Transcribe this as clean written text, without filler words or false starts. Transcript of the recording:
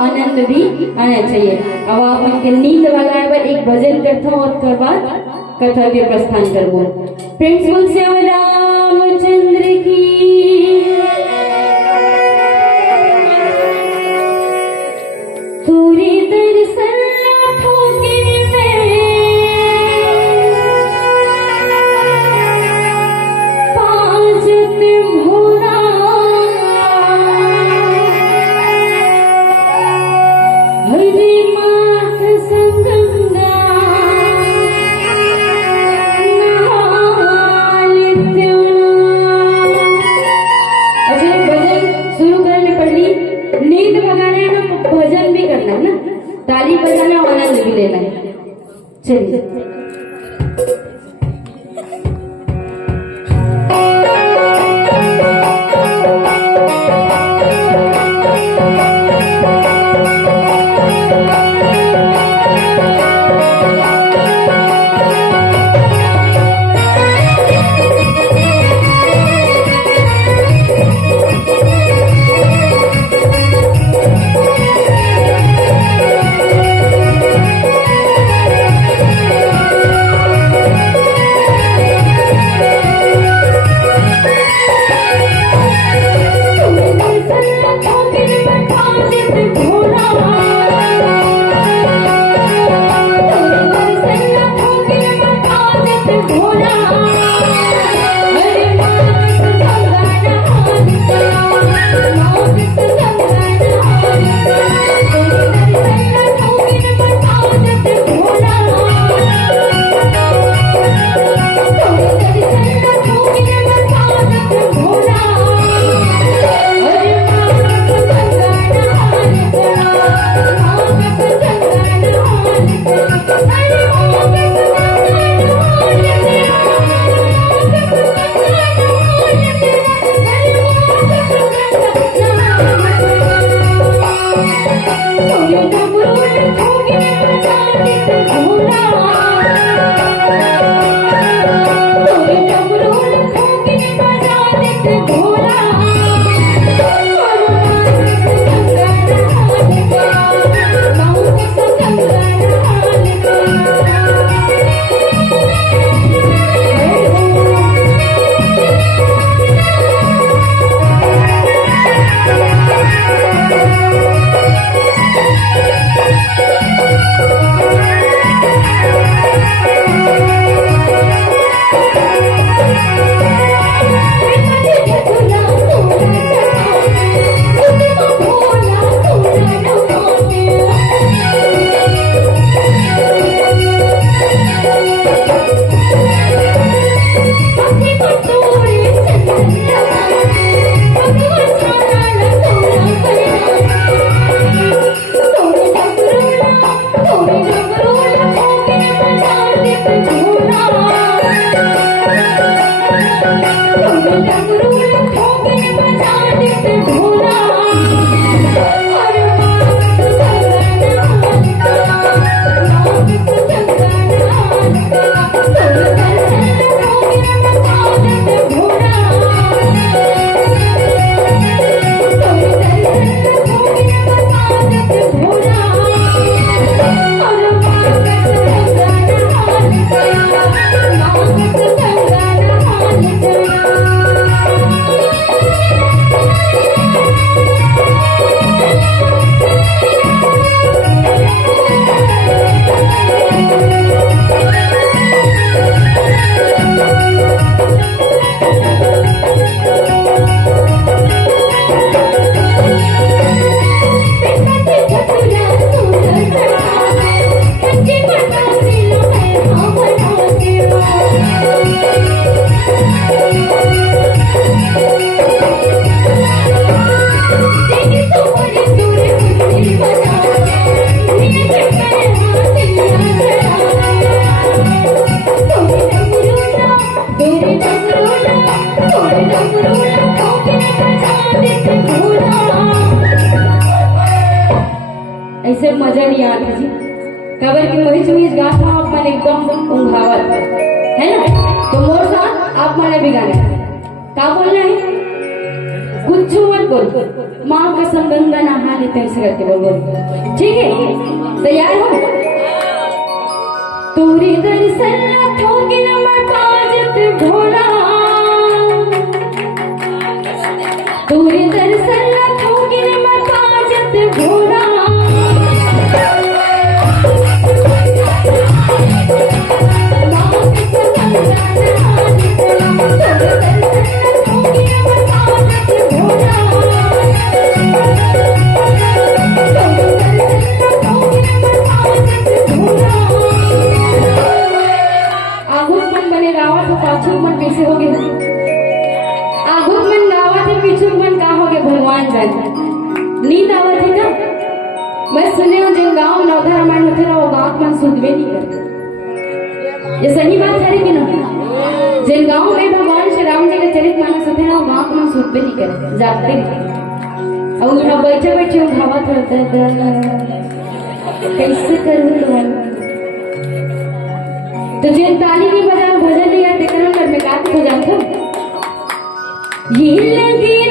आनंद भी आना चाहिए। अब आप उनके नींद वाला एक भजन करता हूँ और बाद कथा के प्रस्थान करबो। प्रिंसिपल श्याम रामचंद्र की तोरे दर्शन ठोके में पाजत भोरा हरि मात संगंगा नींद भगाना है ना, भजन भी करना है ना, ताली बजाना और आनंद भी लेना है। चलिए ऐसे मजा नहीं आता जी। कबर की मरीज में गाथा आप मन एकदम उंघावत है ना, तो मोर साथ आप मने भी गाने का बोलना है। कुछ मत बोल, माँ का संगंगा नहा लेते हैं करके बोल, ठीक है? तैयार हो? तोरे दर्शन ठोके नंबर पाजत भोला, तोरे दर्शन ठोके नंबर पाजत भोला, नींद आवत है ना? मैं सुने हूँ जिन गाँव नवधा रामायण होते ना वो गाँव में सुनबे नहीं करते। ये सही बात है कि नहीं? जिन गाँव में भगवान श्री राम जी का चरित मानस होते ना वो गाँव में सुनबे नहीं करते, जागते नहीं। और उठा बैठे बैठे उठावत रहता है, कैसे करूँ? तो जिन ताली की बजाय भजन नहीं आते कर में का हो जाता ये लगे